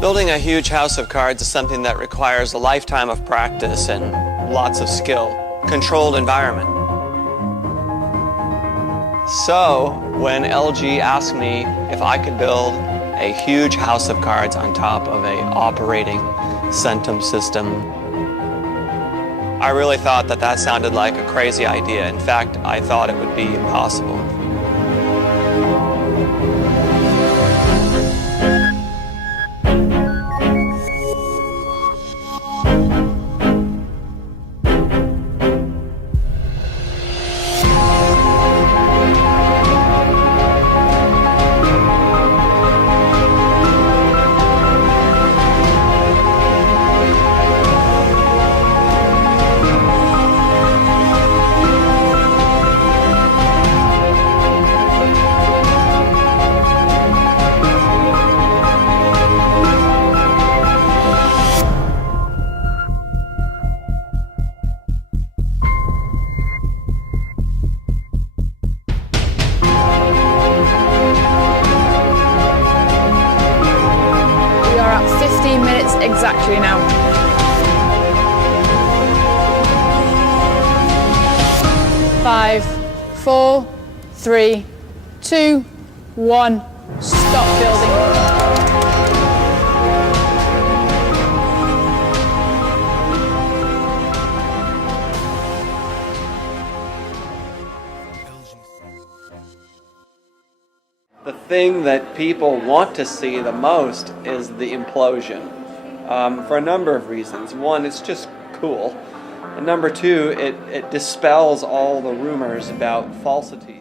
Building a huge house of cards is something that requires a lifetime of practice and lots of skill. Controlled environment. So, when LG asked me if I could build a huge house of cards on top of an operating Centum system, I really thought that that sounded like a crazy idea. In fact, I thought it would be impossible. Exactly now. 5, 4, 3, 2, 1. Stop building. The thing that people want to see the most is the implosion. For a number of reasons. One, it's just cool. And number two, it dispels all the rumors about falsity.